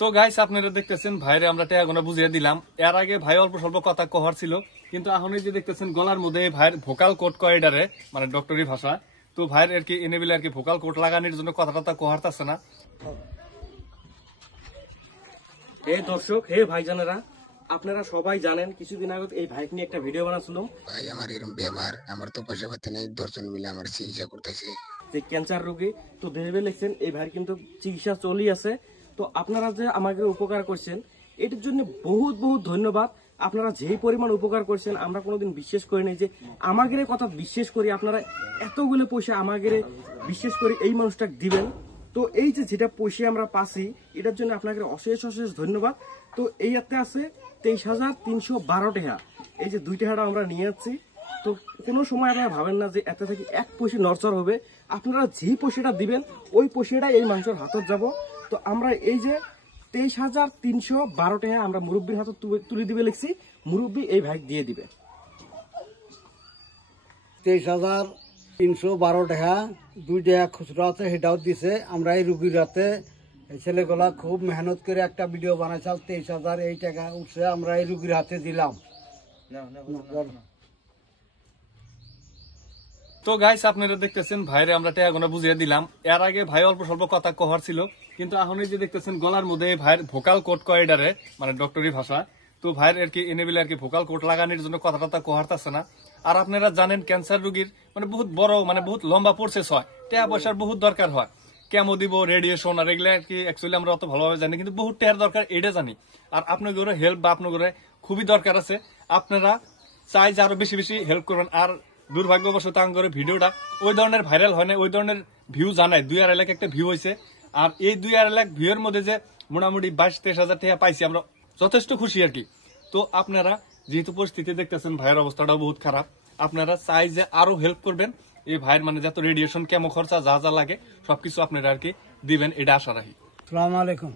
তো গাইস আপনারা দেখতেছেন ভাইরে আমরা টাকা গোনা বুঝিয়ে দিলাম। এর আগে ভাই অল্প স্বল্প কথা কহার ছিল, কিন্তু এখন এই যে দেখতেছেন গলার মধ্যে ভাইয়ের ভোকাল কোড কয়েডারে মানে ডক্টরি ভাষা। তো ভাইয়ের আর কি এনেবিলে আর কি ভোকাল কোড লাগানোর জন্য কথাটা কহারতাছে না। হে দর্শক, হে ভাইজানেরা, আপনারা সবাই জানেন কিছুদিন আগে এই ভাইকে নিয়ে একটা ভিডিও বানাচ্ছিলাম। ভাই আমার এরকম ব্যবহার, আমার তো পয়সা পাতি নেই, 10 জন মিলে আমার চিকিৎসা করতেছে। যে ক্যান্সার রোগী তো ভেবে লিখছেন এই ভাইয়ের কিন্তু চিকিৎসা চলেই আছে। তো আপনারা যে আমাকে উপকার করছেন এটার জন্য বহুত বহুত ধন্যবাদ। আপনারা যেই পরিমাণ উপকার করছেন আমরা কোনোদিন বিশ্বাস করি নাই যে আমাদের কথা বিশ্বাস করি আপনারা এতগুলো পয়সা আমাদের বিশ্বাস করি এই মানুষটাকে দিবেন। তো এই যে যেটা পয়সা আমরা পাচ্ছি এটার জন্য আপনাকে অশেষ অশেষ ধন্যবাদ। তো এই হাতে আছে 23,312 টাকা। এই যে 2 টাকাটা আমরা নিয়ে যাচ্ছি। তো কোনো সময় আপনারা ভাবেন না যে এত থেকে এক পয়সা নড়চড় হবে। আপনারা যেই পয়সাটা দিবেন ওই পয়সাটা এই মানুষের হাতত যাব। তো আমরা এই যে 23,312 টাকা আমরা মুরব্বীর হাতে তুলে দিবে লিখছি, মুরব্বী এই ভাই দিয়ে দিবে। 23,312 টাকা, 2 টাকা খুচরা আছে সেটাও দিছে। আমরা এই রুগীর হাতে ছেলেগুলা খুব মেহনত করে একটা ভিডিও বানাইছাল, 23,000 এই টাকা উঠছে আমরা এই রুগীর হাতে দিলাম। তো গাইস আপনারা দেখতেছেন ভাইরে আমরা টাকা গোনা বুঝিয়ে দিলাম। এর আগে ভাই অল্প স্বল্প কথা কহার ছিল, কিন্তু এখন এই যে দেখতেছেন গলার মধ্যে ভাইয়ের ভোকাল কোড কয়েডারে মানে ডক্টরি ভাষা। তো ভাইয়ের আর কি এনেবিলে আর কি ভোকাল কোড লাগানোর জন্য কথাটা কহারতাছে না। আর আপনারা জানেন ক্যান্সার রোগীর মানে বহুত বড় মানে বহুত লম্বা প্রসেস হয়, টাকা পয়সার বহুত দরকার হয়। কেমো দিব, রেডিয়েশন আর এগুলো আর কি অ্যাকচুয়ালি আমরা অত ভালোভাবে জানি, কিন্তু বহুত টাকার দরকার এটা জানি। আর আপনাদের হেল্প বা আপনাদের খুবই দরকার আছে। আপনারা চাই যে আরো বেশি বেশি হেল্প করবেন। আর দুর্ভাগ্যবশত আঙ্গরে ভিডিওটা ওই ধরনের ভাইরাল হয় না, ওই ধরনের ভিউ জানায় 2.5 লাখ একটা ভিউ হয়েছে। আর এই 2.5 লাখ ভিউর মধ্যে যে মোটামুটি 22-23 হাজার টাকা পাইছি আমরা যথেষ্ট খুশি আর কি। তো আপনারা যেহেতু পরিস্থিতি দেখতেছেন ভাইয়ের অবস্থাটাও বহুত খারাপ, আপনারা চাই যে আরো হেল্প করবেন। এই ভাইয়ের মানে যত রেডিয়েশন কেমো খরচা যা যা লাগে সবকিছু আপনারা আর কি দিবেন, এটা আশা রাখি। আসসালামু আলাইকুম।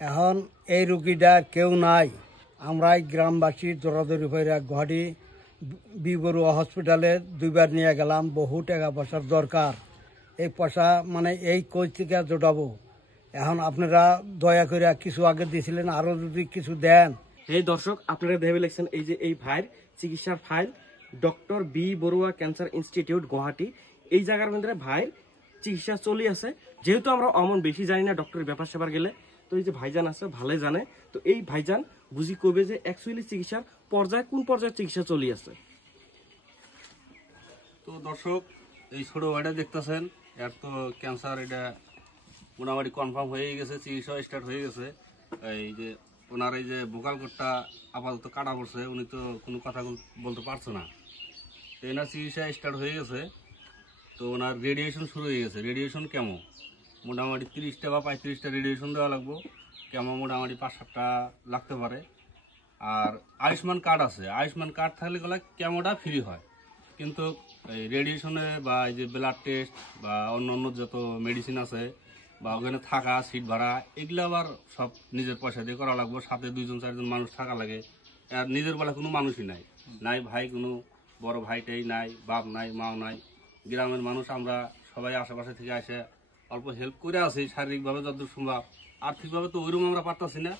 এখন এই রুগীটা কেউ নাই, আমরাই গ্রামবাসী দৌড়াদৌড়ি হয়ে গুয়াহাটি বি বড়ুয়া হসপিটালে 2বার নিয়ে গেলাম। বহু টাকা পয়সার দরকার, এই পয়সা মানে এই কোচ থেকে জোটাবো। এখন আপনারা দয়া করে কিছু আগে দিয়েছিলেন, আরো যদি কিছু দেন। এই দর্শক আপনারা ভেবে লিখছেন এই যে এই ভাইয়ের চিকিৎসার file doctor B Barua cancer institute Guwahati, এই জায়গার মধ্যে ভাইয়ের চিকিৎসা চলে আছে। যেহেতু আমরা অমন বেশি জানি না ডক্টরের ব্যাপার সেবার গেলে, তো এই যে ভাইজান আছে ভালোই জানে। তো এই ভাইজান বুঝি কবে যে অ্যাকচুয়ালি চিকিৎসার পর্যায়ে কোন পর্যায়ে চিকিৎসা চলে আছে। তো দর্শক এই ছোট ভাইটা দেখতেছেন, এর তো ক্যান্সার এটা মোটামুটি কনফার্ম হয়ে গেছে, চিকিৎসা স্টার্ট হয়ে গেছে। এই যে ওনার এই যে ভোকাল কোডটা আপাতত কাটা পড়ছে, উনি তো কোনো কথা বলতে পারছে না। তো এনার চিকিৎসা স্টার্ট হয়ে গেছে। তো ওনার রেডিয়েশন শুরু হয়ে গেছে। রেডিয়েশন কেমো মোটামুটি 30টা বা 35টা রেডিয়েশন দেওয়া লাগবো। কেমো মোটামুটি 5-7টা লাগতে পারে। আর আয়ুষ্মান কার্ড আছে, আয়ুষ্মান কার্ড থাকলে গেলে কেমোটা ফ্রি হয়। কিন্তু এই রেডিয়েশনে বা এই যে ব্লাড টেস্ট বা অন্য যত মেডিসিন আছে বা ওখানে থাকা সিট ভাড়া এগুলো আবার সব নিজের পয়সা দিয়ে করা লাগবে। সাথে 2-4জন মানুষ থাকা লাগে। আর নিজের বেলা কোনো মানুষই নাই, নাই ভাই, কোনো বড় ভাইটাই নাই, বাপ নাই, মাও নাই। গ্রামের মানুষ আমরা সবাই আশেপাশে থেকে এসে অল্প হেল্প করে আছি শারীরিকভাবে যতদূর সম্ভব। আর্থিকভাবে তো ওইরকম আমরা পারতাছি না,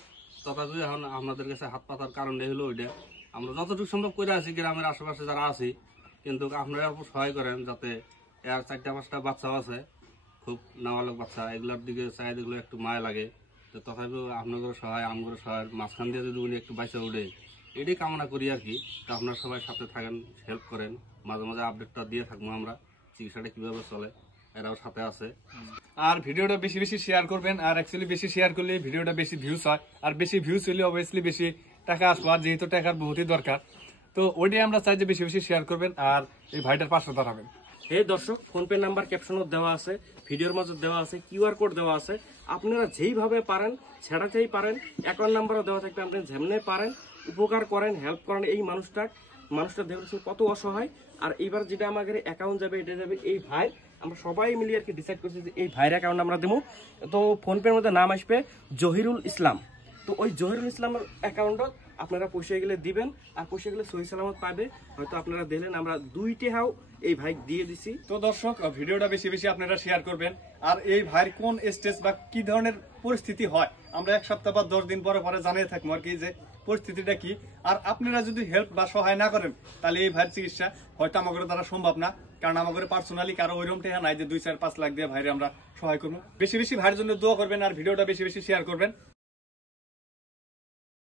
তথাপি এখন আপনাদের কাছে হাত পাতার কারণে হলো ওইটা আমরা যতটুকু সম্ভব করে আছি গ্রামের আশেপাশে যারা আছি। কিন্তু আপনারা অল্প সহায় করেন, যাতে এর 4-5টা বাচ্চাও আছে, খুব নাবালক বাচ্চা, এগুলোর দিকে চাই এগুলো একটু মায়া লাগে। তো তথাপিও আপনাদের সহায় আমগুলো সহায় মাঝখান দিয়ে যদি উনি একটু বাইসা উঠে এটাই কামনা করি আর কি। তো আপনারা সবাই সাথে থাকেন, হেল্প করেন, মাঝে মাঝে আপডেটটা দিয়ে থাকবো আমরা চিকিৎসাটা কীভাবে চলে, এরাও সাথে আছে। আর ভিডিওটা বেশি বেশি শেয়ার করবেন। আর অ্যাকচুয়ালি বেশি শেয়ার করলে ভিডিওটা বেশি ভিউজ হয়, আর বেশি ভিউজ হলে অবভিয়াসলি বেশি টাকা আসবো। আর যেহেতু টাকার বহুতই দরকার, তো ওইটাই আমরা চাই যে বেশি বেশি শেয়ার করবেন আর এই ভাইটার পাশে দাঁড়াবেন। এই দর্শক ফোনপে নাম্বার ক্যাপশনও দেওয়া আছে, ভিডিওর মাঝে দেওয়া আছে, কিউআর কোড দেওয়া আছে। আপনারা যেইভাবে পারেন ছেড়াতেই পারেন, অ্যাকাউন্ট নাম্বারও দেওয়া থাকবে। আপনি যেমনি পারেন উপকার করেন, হেল্প করেন। এই মানুষটা দেখেছেন কত অসহায়। আর এইবার যেটা আমাদের অ্যাকাউন্ট যাবে এটা যাবে এই ভাই। আমরা সবাই মিলে আর কি ডিসাইড করছি যে এই ভাইয়ের অ্যাকাউন্ট আমরা দেবো। তো ফোনপের মধ্যে নাম আসবে জহিরুল ইসলাম। তো ওই জহিরুল ইসলামের অ্যাকাউন্টত আপনারা পয়সা গেলে দিবেন, আর পয়সা গেলে সহি সালামত পাবে। হয়তো আপনারা দিলেন, আমরা 2 টাকাও এই ভাই দিয়ে দিছি। তো দর্শক ভিডিওটা বেশি বেশি আপনারা শেয়ার করবেন। আর এই ভাইয়ের কোন স্টেজ বা কি ধরনের পরিস্থিতি হয় আমরা 1 সপ্তাহ বা 10 দিন পরে পরে জানিয়ে থাকবো আর কি যে পরিস্থিতিটা কি। আর আপনারা যদি হেল্প বা সহায় না করেন তাহলে এই ভাইয়ের চিকিৎসা হয়তো আমাদের দ্বারা সম্ভব না, কারণ আমাদের পার্সোনালি কারো ওইরকম টাকা নাই যে 2, 4, 5 লাখ দিয়ে ভাইরে আমরা সহায় করবো। বেশি বেশি ভাইয়ের জন্য দোয়া করবেন আর ভিডিওটা বেশি বেশি শেয়ার করবেন।